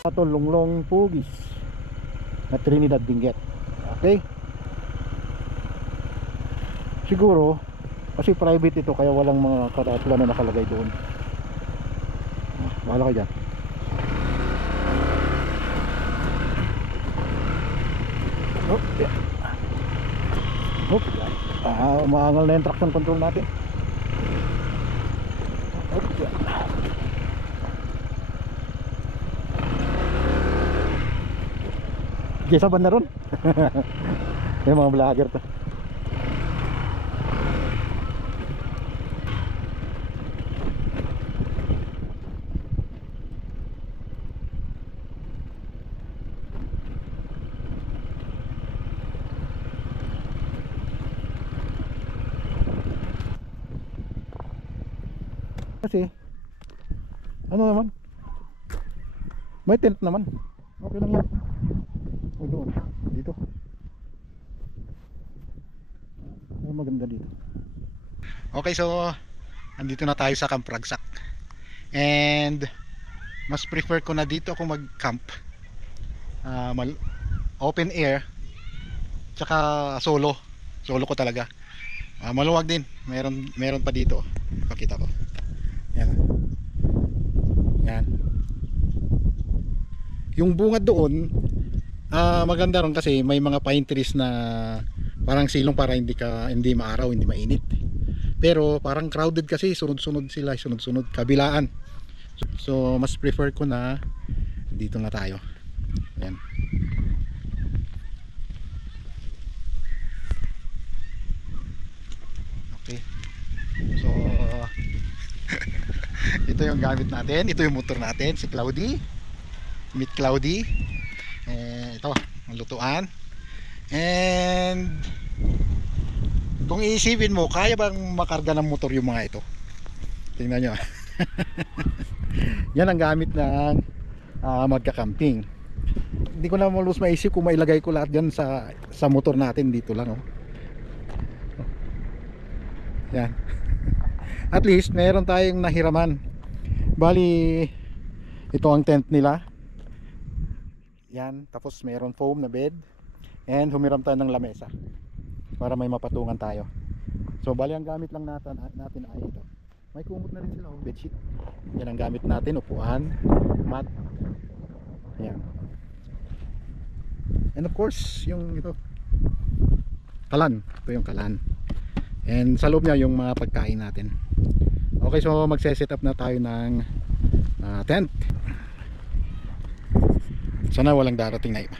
Ato Longlong Pugis na Trinidad Benguet. Okay? Siguro kasi private ito kaya walang mga karatula na nakalagay doon. Bahala ka dyan. Oh, yeah. Oh, yeah. Umaangal na yung traction control natin. Oh, yeah. Kesa banda ron. Yung mga vlogger to. Kasi ano naman, may tent naman, okay lang yan. O doon, dito ay maganda dito. Okay, so andito na tayo sa Camp Ragsak, and mas prefer ko na dito ako mag camp, open air, tsaka solo solo ko talaga. Maluwag din, meron pa dito, pakita ko yan. Yan yung bungad doon. Maganda ron kasi may mga pine trees na parang silong para hindi maaraw, hindi mainit. Pero parang crowded kasi sunod-sunod sila, sunod-sunod kabilaan. So mas prefer ko na dito na tayo. Ayan. Okay. So ito yung gamit natin, ito yung motor natin, si Cloudy, meet Cloudy. Ito ang lutuan. And kung iisipin mo, kaya bang makarga ng motor yung mga ito? Tingnan nyo. Yan ang gamit ng magka-camping. Hindi ko na malus maisip kung mailagay ko lahat dyan sa motor natin. Dito lang, oh. Yan. At least meron tayong nahiraman. Bali ito ang tent nila. Yan, tapos meron foam na bed, and humiram tayo ng lamesa para may mapatungan tayo. So bali ang gamit lang natin ay ito. May kumot na rin sila, oh, bedsheet. Yan ang gamit natin, upuan, mat. Ayan. And of course yung ito, kalan. Ito yung kalan. And sa loob niya yung mga pagkain natin. Okay, so magse-set up na tayo ng tent. Sana walang darating na iba.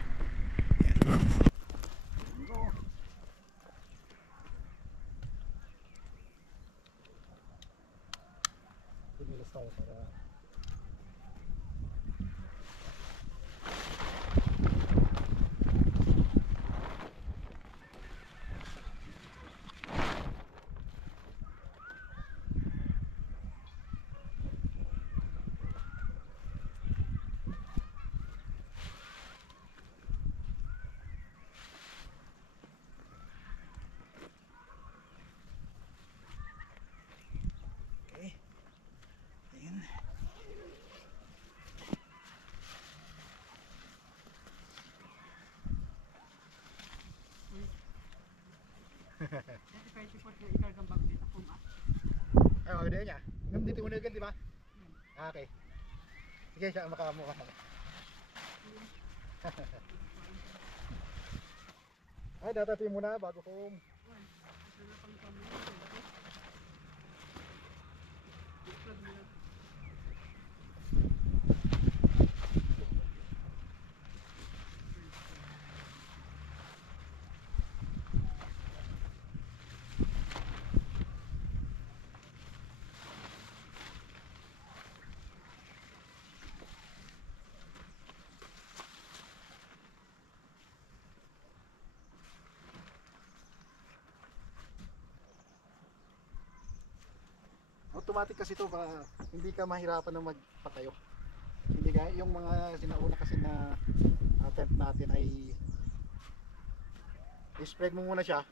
Ay, okay din niya. Ngam dito muna agad, di ba? Okay. Sige, siya makamuha ka. Ay, datatin muna bago home. Automatic kasi ito, hindi ka mahirapan na magpatayo. Hindi gaya yung mga sinauna kasi na tent natin ay i-spread mo muna siya,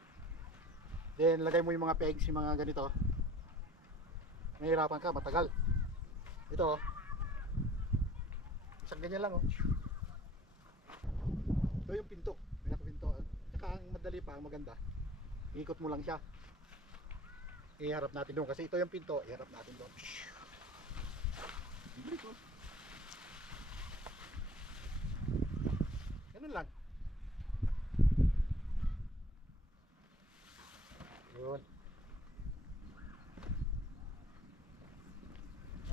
then lagay mo yung mga pegs, yung mga ganito, mahirapan ka, matagal. Ito Isang ganyan lang, oh. Ito yung pinto, pinaka-pinto. Tsaka ang madali pa, ang maganda, ikot mo lang siya. Iharap natin doon kasi ito yung pinto, iharap natin doon. Ganun lang. Yun.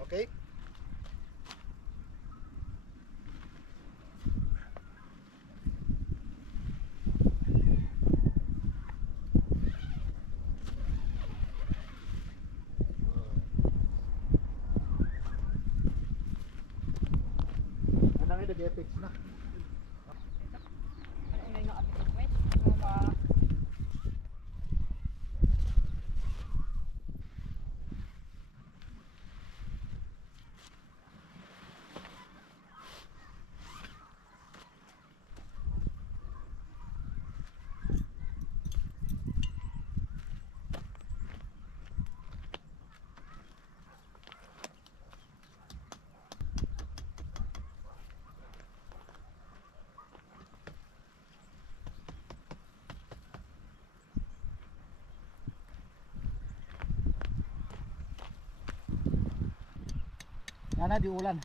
Okay. Anong nag-effects na. Yan na, di ulan.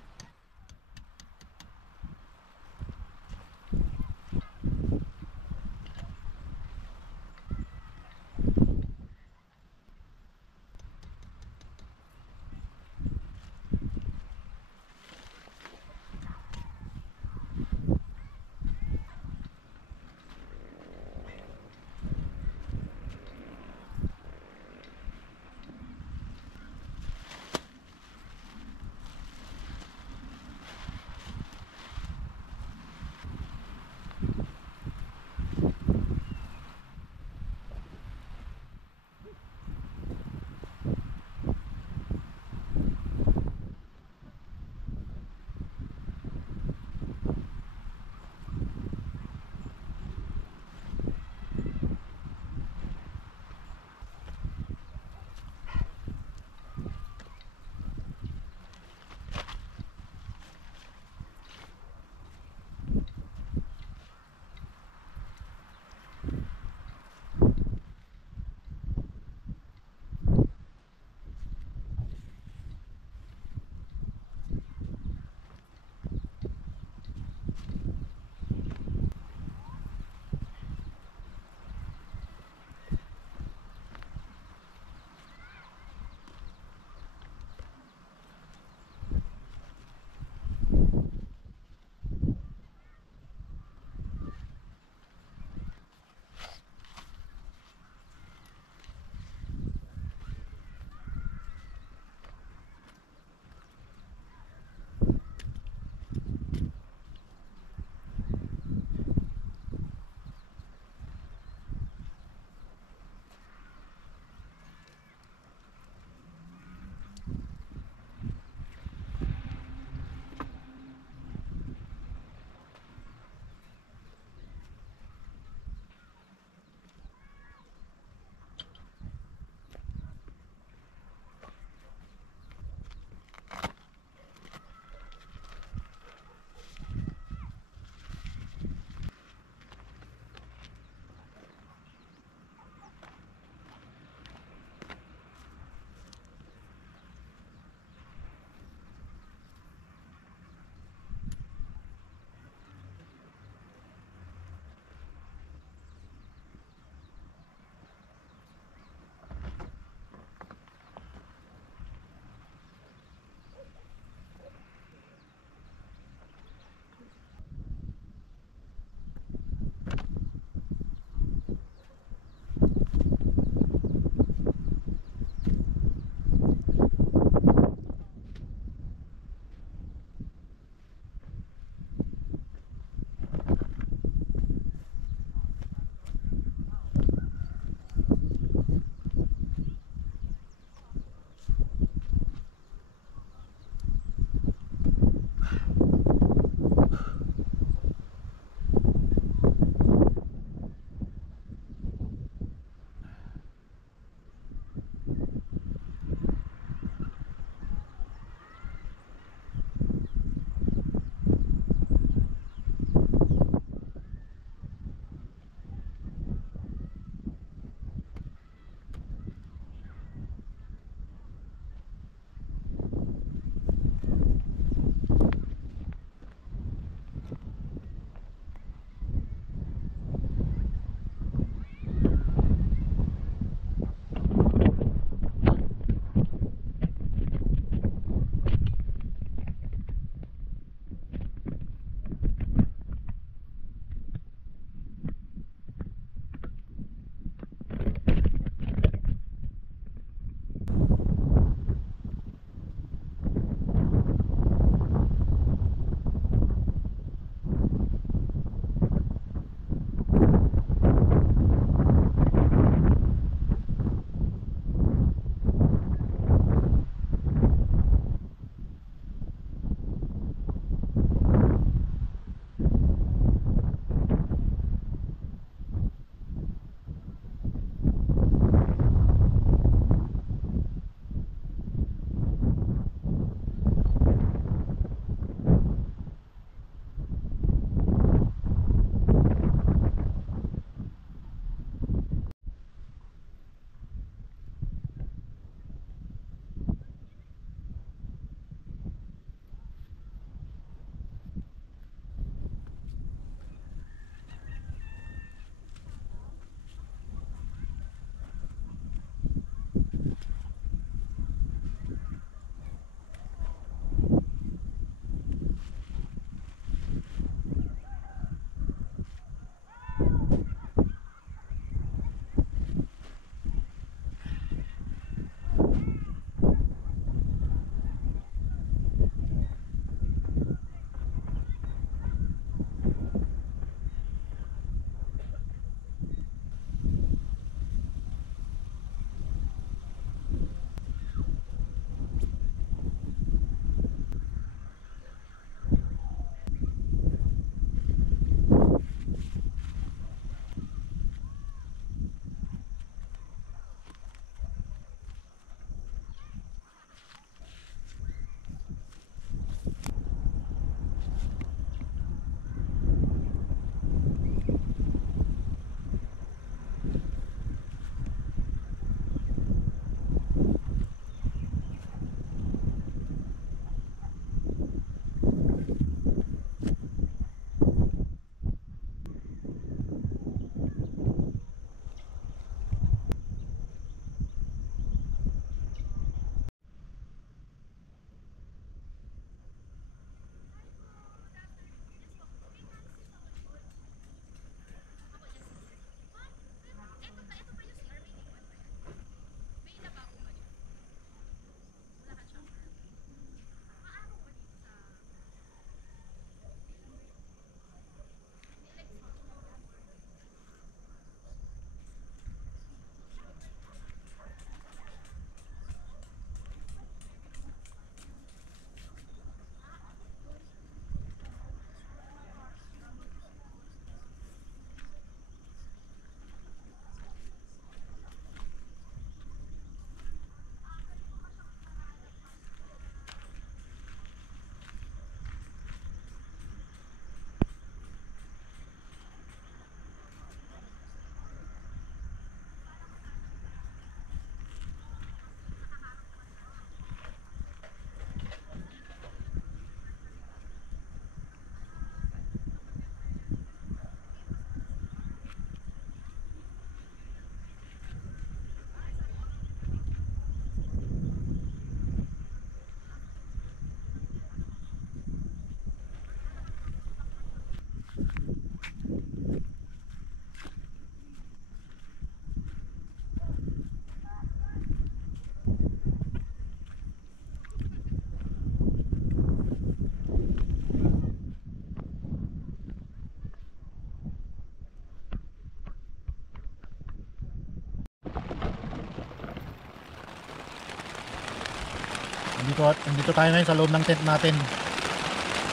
Nandito tayo ngayon sa loob ng tent natin.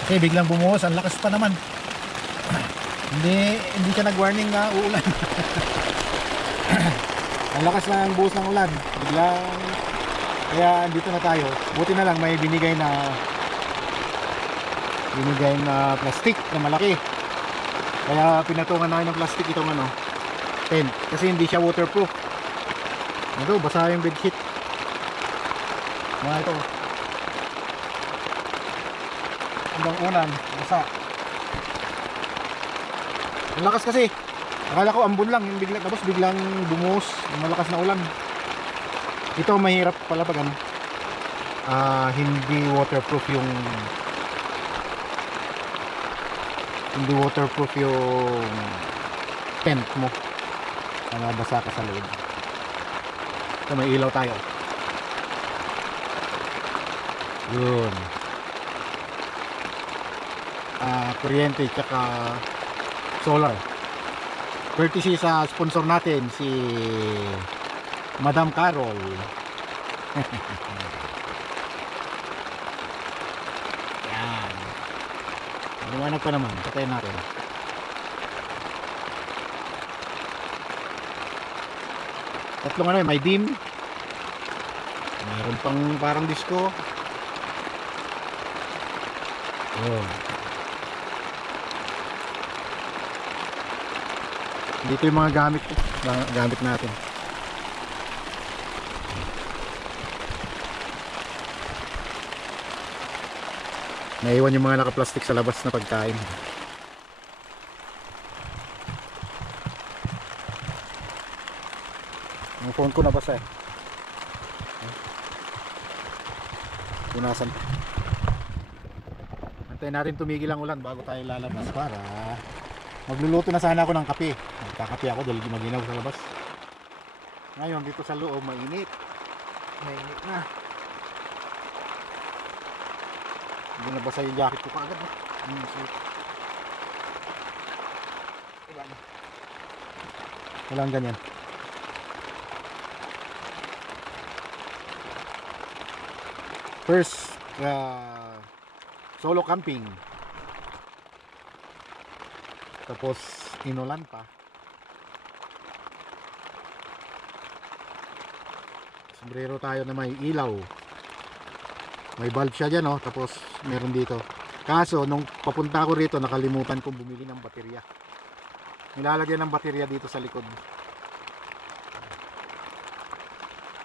Kasi biglang bumuhos, ang lakas pa naman. Hindi siya nag-warning na uulan. Ang lakas na ang buhos ng ulan. Biglang, kaya dito na tayo. Buti na lang may binigay na plastic na malaki. Kaya pinatungan namin ng plastic itong tent. Kasi hindi siya waterproof. Ito, basa yung bedsheet. Mga ito. Hanggang unan, basa. Ang lakas kasi. Akala ko ambon lang, yung tapos biglang bumuhos, yung malakas na ulan. Ito mahirap pala pag hindi waterproof yung tent mo. Basa ka sa loob. Ito, may ilaw tayo. Yun. Kuryente tsaka solar. Courtesy sa sponsor natin, si Madam Carol. Yan. Lumanag pa naman. Patayin natin. Tatlong may dim. Mayroon pang parang disco. Oh. Dito yung mga gamit natin. Naiwan yung mga naka-plastic sa labas na pagkain. Ang phone ko nabasa eh. Punasan. Antayin natin tumigil ang ulan bago tayo lalabas para magluluto na sana ako ng kape. Magkakape ako dahil maginaw sa labas. Ngayon dito sa loob mainit. Mainit na. Hindi nabasa yung jacket ko kaagad. Walang ganyan. First solo camping. Tapos inulan pa. Sombrero tayo na may ilaw. May bulb siya dyan, oh. Tapos meron dito. Kaso nung papunta ko rito nakalimutan kong bumili ng baterya. Nilalagyan ng baterya dito sa likod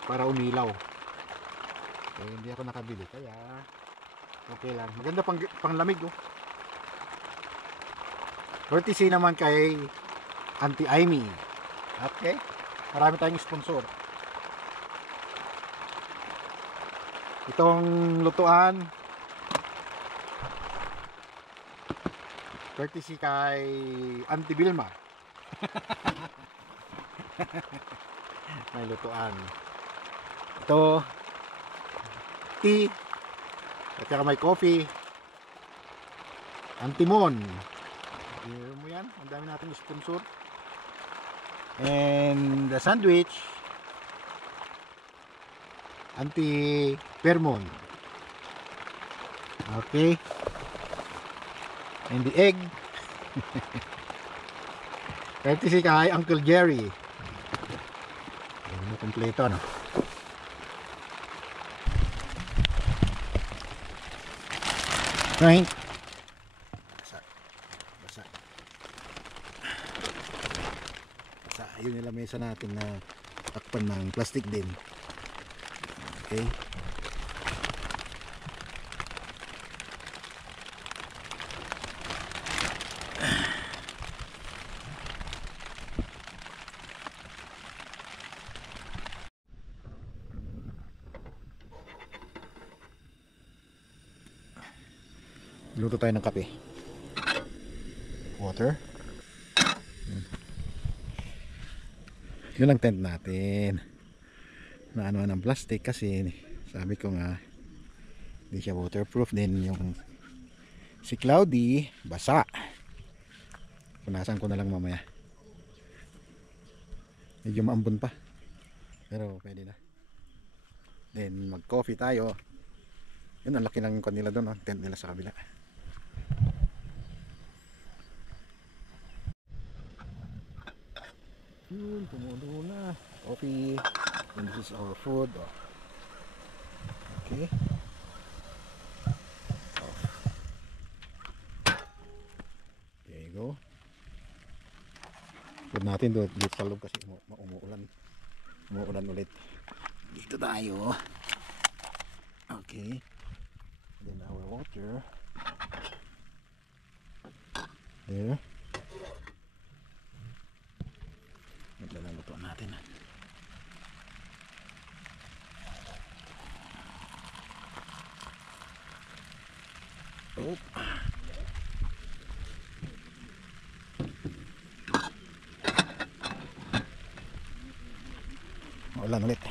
para umilaw. Eh, hindi ako nakabili kaya okay lang. Maganda pang lamig, oh. Courtesy naman kay Auntie Amy. Okay? Marami tayong sponsor. Itong lutuan courtesy kay Auntie Vilma. May lutuan. Ito tea at saka may coffee. Auntie Mon. Hear mo yan? Ang dami nating sponsor. And the sandwich Auntie Vermont. Okay. And the egg courtesy kay Uncle Jerry. Ano kompleto, no? Right. Yun yung lamesa natin na takpan ng plastic din. Okay. Luto tayo ng kape. Water. Yun ang tent natin na ano ng plastic kasi sabi ko nga hindi siya waterproof. Din yung si Cloudy basa. Punasan ko na lang mamaya. Medyo maambon pa pero pwede na. Then mag coffee tayo. Yun, ang laki ng kanila doon, tent nila sa kabila. Yun, pumulo na. Coffee. And this is our food. Okay. There you go. Food natin doon dito sa loob kasi umuulan. Umuulan ulit. Dito tayo. Okay. Then our water. There. Naglalaluto natin. Oh. Maulan ulit.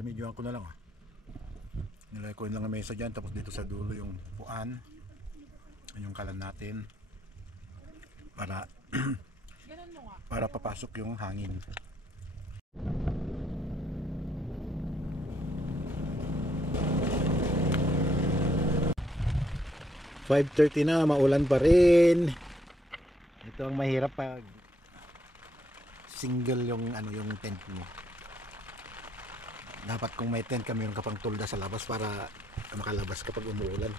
Medyoan ko na lang. Nilagay ko lang ang mesa dyan, tapos dito sa dulo yung puan, yung kalan natin para para papasok yung hangin. "5:30 na, maulan pa rin." Ito ang mahirap pag single yung yung tent mo. Dapat kung may tent ka, mayroon ka pang tulda sa labas para makalabas kapag umuulan.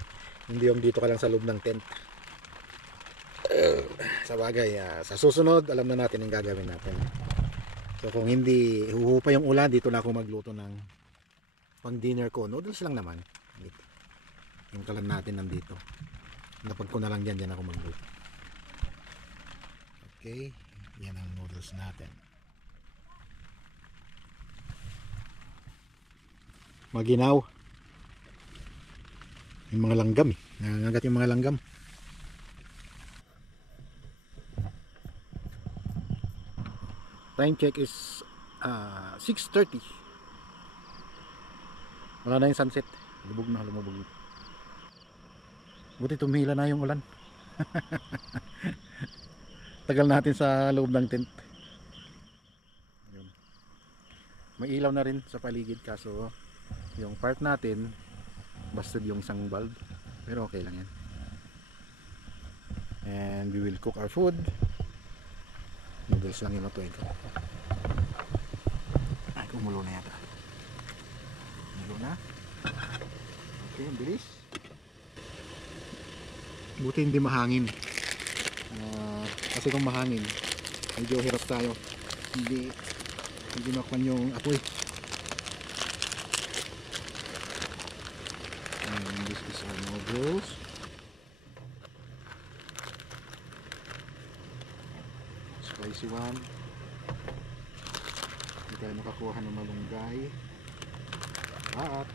Hindi yung dito ka lang sa loob ng tent. Sa bagay, sa susunod alam na natin yung gagawin natin. So kung hindi huhupa yung ulan, dito na ako magluto ng pang dinner ko. Noodles lang naman. Yung kalan natin nandito. Napag ko na lang dyan ako magluto. Okay, yan ang noodles natin. Maginaw. Yung mga langgam nangangagat yung mga langgam. Time check is 6:30. Wala na yung sunset. Lumubog na, lumubog. Buti tumila na yung ulan. Tagal natin sa loob ng tent. Yun. May ilaw na rin sa paligid, kaso yung part natin busted yung isang bulb, pero okay lang yan. And we will cook our food. Noodles lang yung matuin ko. Ay, kumulo na yata. Kumulo na. Okay, ang bilis. Buti hindi mahangin. Kasi kung mahangin, medyo hirap tayo. Hindi makwan yung apoy. And this is our noodles. Spicy one. Hindi tayo nakakuha ng malunggay. At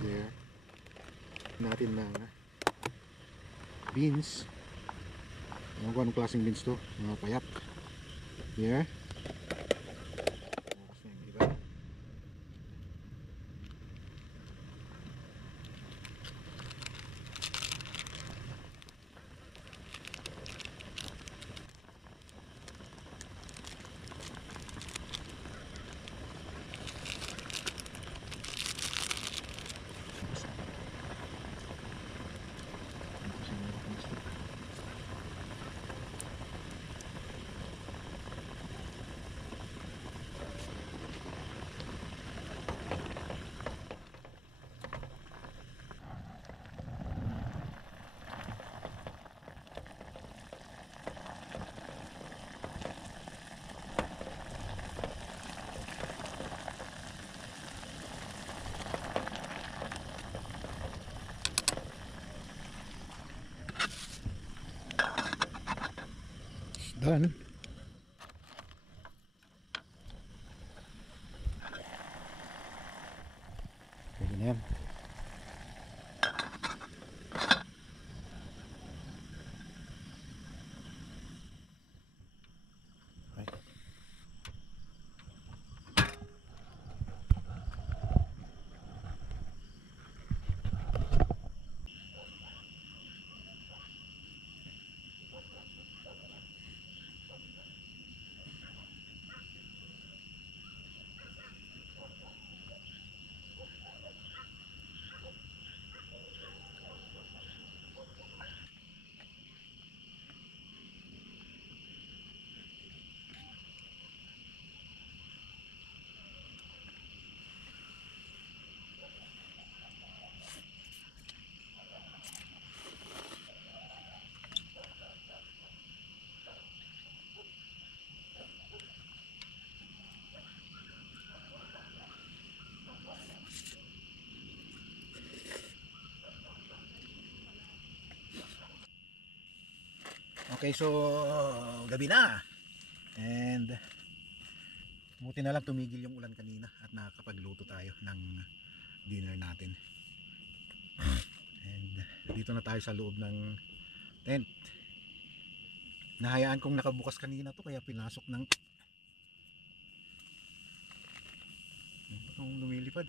there natin na beans. Ewan ko anong klaseng beans to, mga payat. Here. Done. Pwede na yan. Okay. Okay, so gabi na. And buti na lang tumigil yung ulan kanina at nakakapagluto tayo ng dinner natin. And dito na tayo sa loob ng tent. Nahayaan kong nakabukas kanina to kaya pinasok ng kung lumilipad.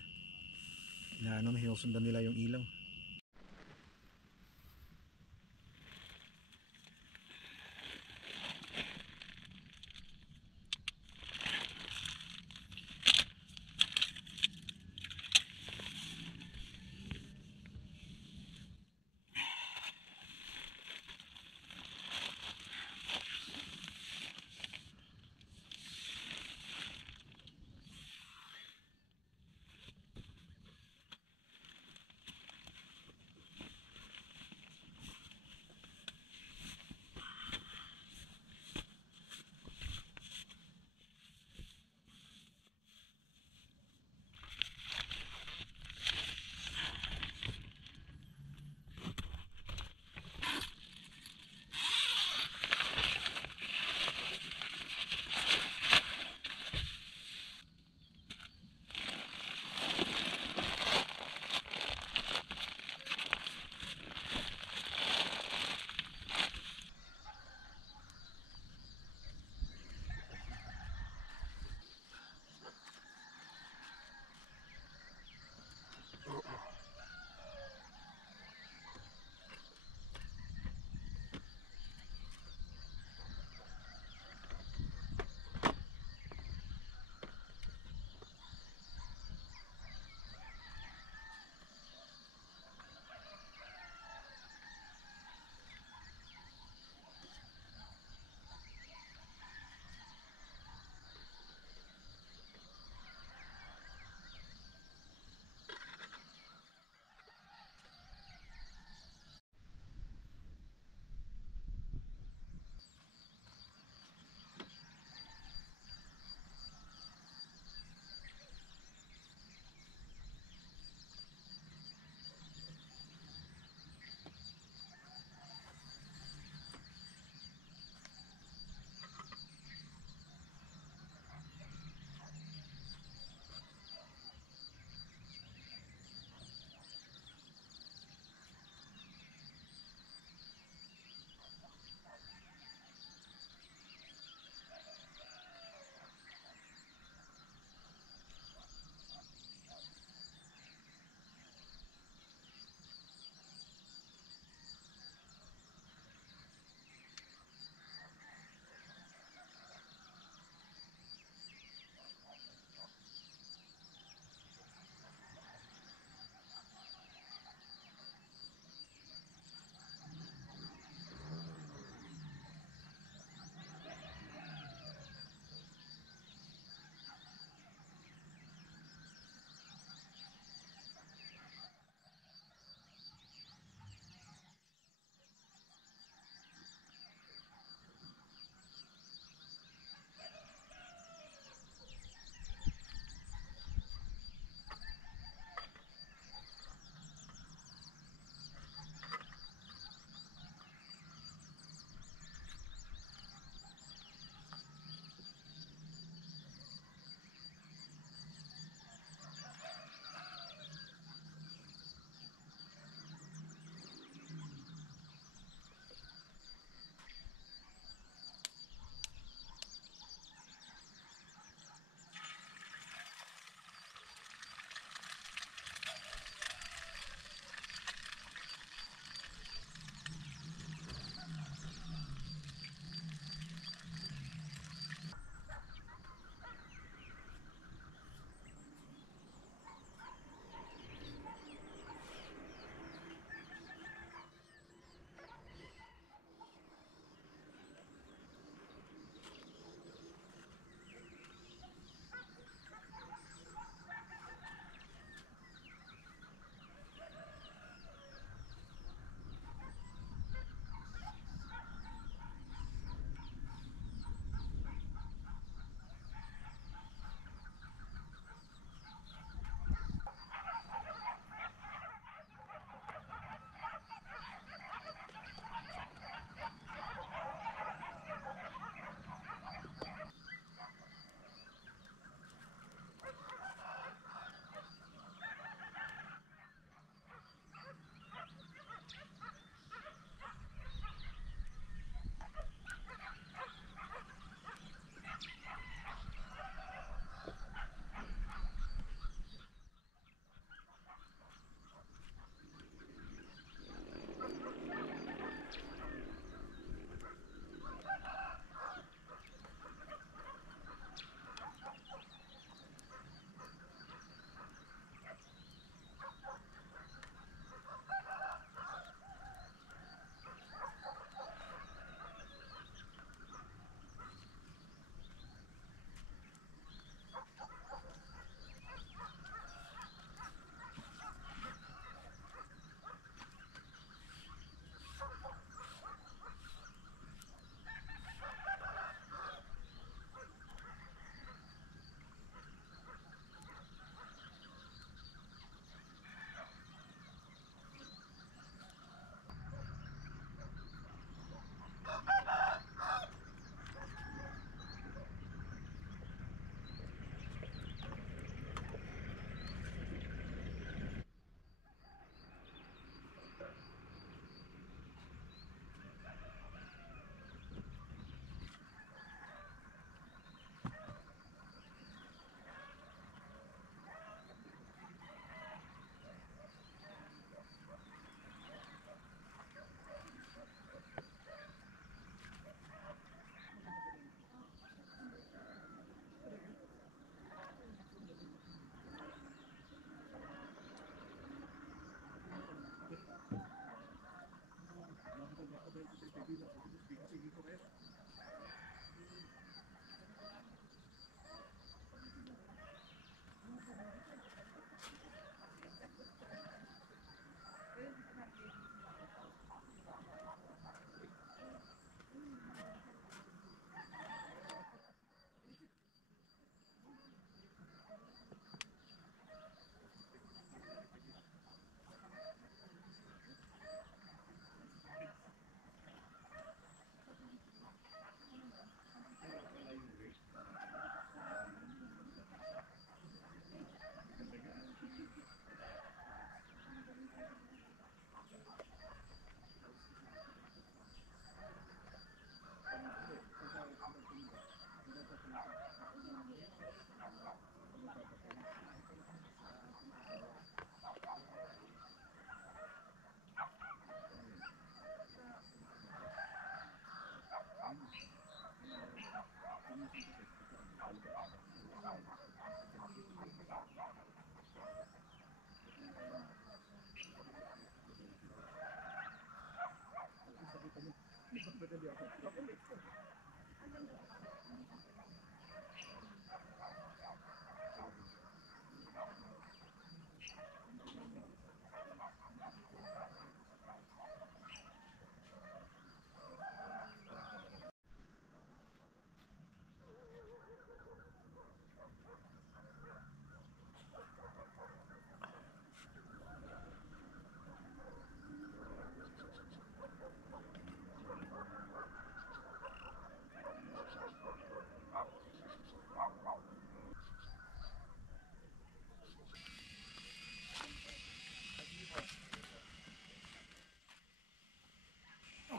Na ano, hinusundan nila yung ilaw.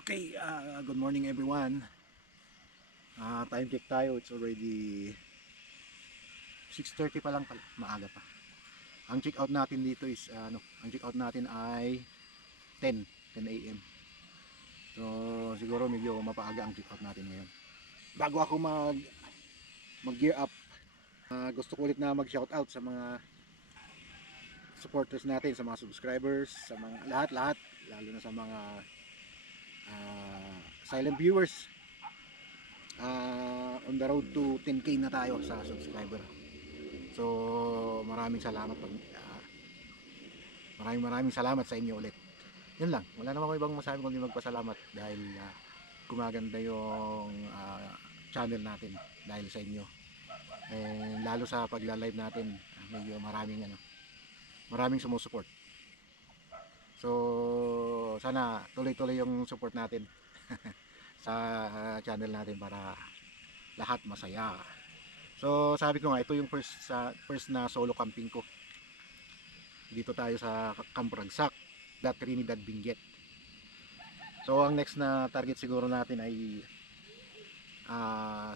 Okay, good morning everyone. Time check tayo. It's already 6:30 pa lang pala. Maaga pa. Ang check out natin dito is ang check out natin ay 10 a.m. So siguro medyo mapaaga ang check out natin ngayon. Bago ako mag gear up, gusto ko ulit na mag shout out sa mga supporters natin, sa mga subscribers, sa mga lahat, lalo na sa mga silent viewers. On the road to 10k na tayo sa subscriber. So maraming salamat maraming salamat sa inyo ulit. Yun lang, wala naman ako ibang masabi kundi magpasalamat dahil gumaganda yung channel natin dahil sa inyo. And lalo sa pagla-live natin, medyo maraming sumusuport. So sana tuloy-tuloy yung support natin sa channel natin para lahat masaya. So sabi ko nga, ito yung first na solo camping ko. Dito tayo sa Camp Ragsak, Trinidad, Benguet. So ang next na target siguro natin ay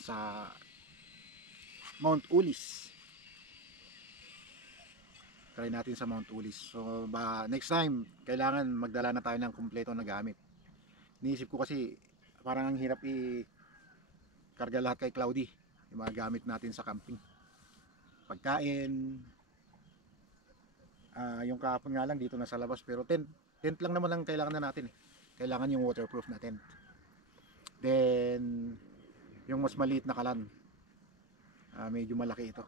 sa Mount Ulis. Try natin sa Mount Ulis. So next time kailangan magdala na tayo ng kumpleto na gamit. Iniisip ko kasi parang ang hirap karga lahat kay Cloudy yung mga gamit natin sa camping, pagkain. Yung kahapon nga lang dito na sa labas, pero tent lang naman ang kailangan na natin kailangan yung waterproof na tent. Then yung mas maliit na kalan, medyo malaki ito,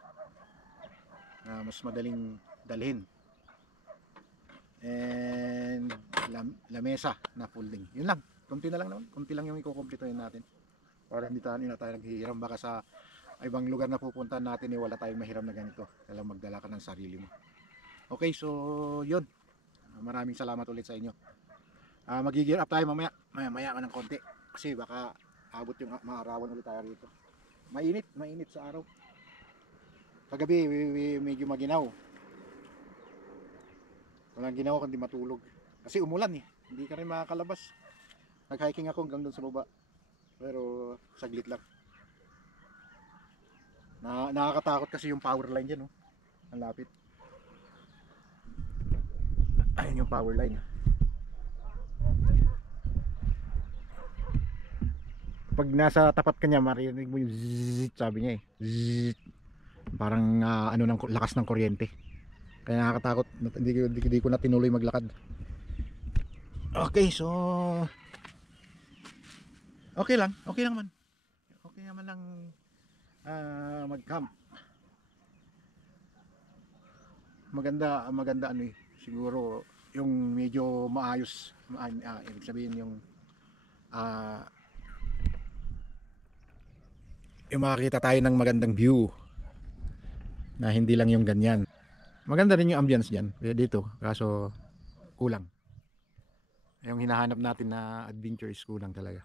mas madaling dalhin. And lamesa na folding. Yun lang, konti lang yung ikukompletohin natin para hindi tayo naghihiram. Baka sa ibang lugar na pupuntahan natin wala tayong mahiram na ganito, kailangan magdala ka ng sarili mo. Okay, so yun, maraming salamat ulit sa inyo. Mag-gear up tayo mamaya ng konti kasi baka abot yung maarawan ulit tayo rito. Mainit sa araw. Kagabi medyo maginaw, walang ginawa kundi matulog kasi umulan hindi ka rin makakalabas. Nag-hiking ako hanggang doon sa baba, pero saglit lang. Nakakatakot kasi yung power line dyan, ang lapit. Ayun yung power line. Pag nasa tapat ka niya, maririnig mo yung zzz, sabi niya zzz. Parang lakas ng kuryente. Kaya nakakatakot, hindi ko na tinuloy maglakad. Okay, so okay naman lang mag-camp. Maganda siguro yung medyo maayos, ibig sabihin yung makakita tayo ng magandang view na hindi lang yung ganyan. Maganda rin yung ambience dyan dito, kaso kulang yung hinahanap natin na adventure, is kulang talaga.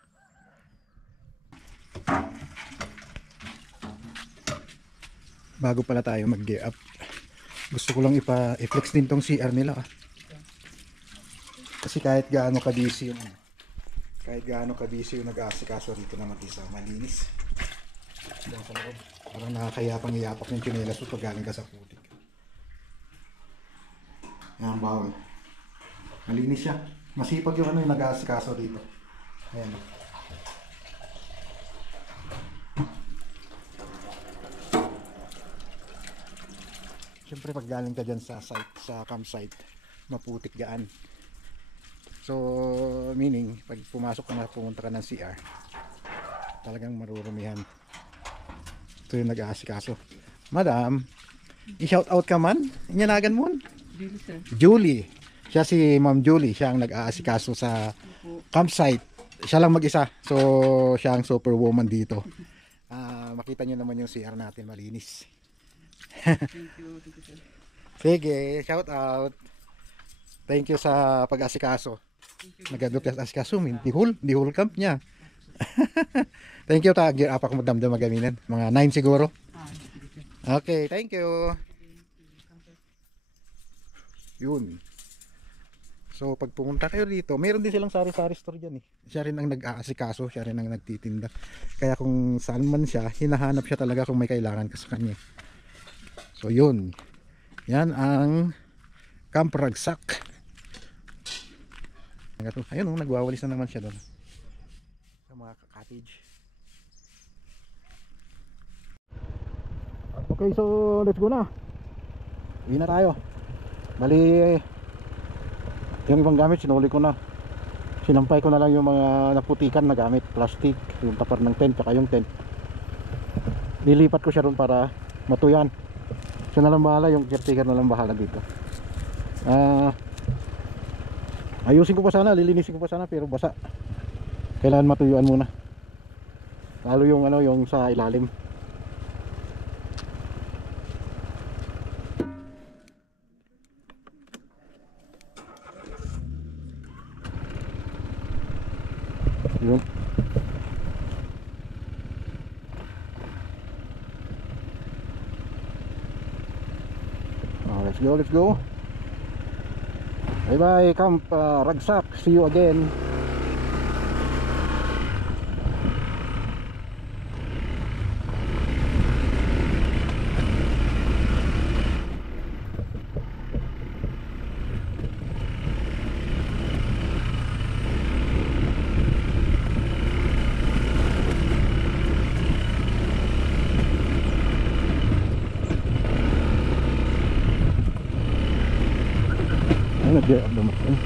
Bago pala tayo mag-gear up, gusto ko lang i-flex din tong CR nila kasi kahit gaano ka busy yung nag-aasikaso rito na mag-isa, malinis diyan sa loob. Parang nakakayapang iyapak yung tsinelas mo pag galing ka sa putik. Yan, bawal, malinis siya, masipag yung yung nag-aasikaso rito. Ayan. Siyempre pag galing ka dyan sa site, sa campsite, maputik dyan. So meaning pag pumasok ka na, pumunta ka ng CR, talagang marurumihan. Ito yung nag-aasikaso. Madam, i-shout out ka man, inyanagan mo. Julie, sir. Julie, siya si Ma'am Julie, siya ang nag-aasikaso sa campsite. Siya lang mag-isa, so siya ang superwoman dito. Makita nyo naman yung CR natin, malinis. Thank you, sir. Sige, shout out. Thank you sa pag-asikaso. Nagadot ka sa asikaso, di whole camp niya. Thank you, gear up ako madamdam magaminan. Mga 9 siguro. Sige, sir. Okay, thank you. Yun. So pag pumunta kayo dito, meron din silang sari-sari store dyan eh. Siya rin ang nag-aasikaso, siya rin ang nagtitinda. Kaya kung saan man siya, hinahanap siya talaga kung may kailangan ka sa kanya. So yun. Yan ang Camp Ragsak. Ayun, nagwawalis na naman siya doon sa mga cottage. Okay, so let's go na. Uwi na tayo. Bali, yung ibang gamit sinuli ko na. Sinampay ko na lang yung mga naputikan na gamit, plastic, yung tapar ng tent, saka yung tent. Lilipat ko siya ron para matuyan. Siya na lang bahala, yung caretaker na lang bahala dito. Ayusin ko pa sana, lilinisin ko pa sana, pero basa. Kailangan matuyuan muna. Lalo yung yung sa ilalim. Yun. Let's go, let's go. Bye bye Camp Ragsak, see you again. Nag-gear up naman yun.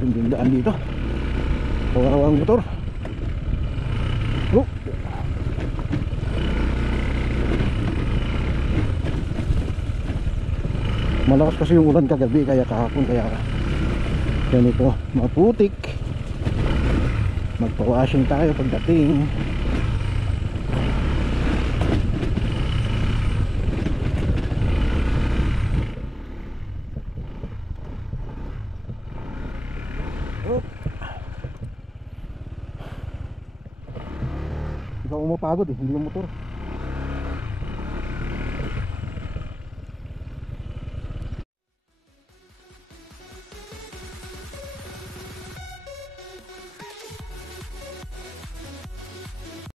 Yung daan dito, kawawa ang motor. Malakas kasi yung ulan kagabi, kaya kahapon, kaya ganito maputik. Magpa-washing tayo pagdating. Ikaw umapagod eh, hindi yung motor.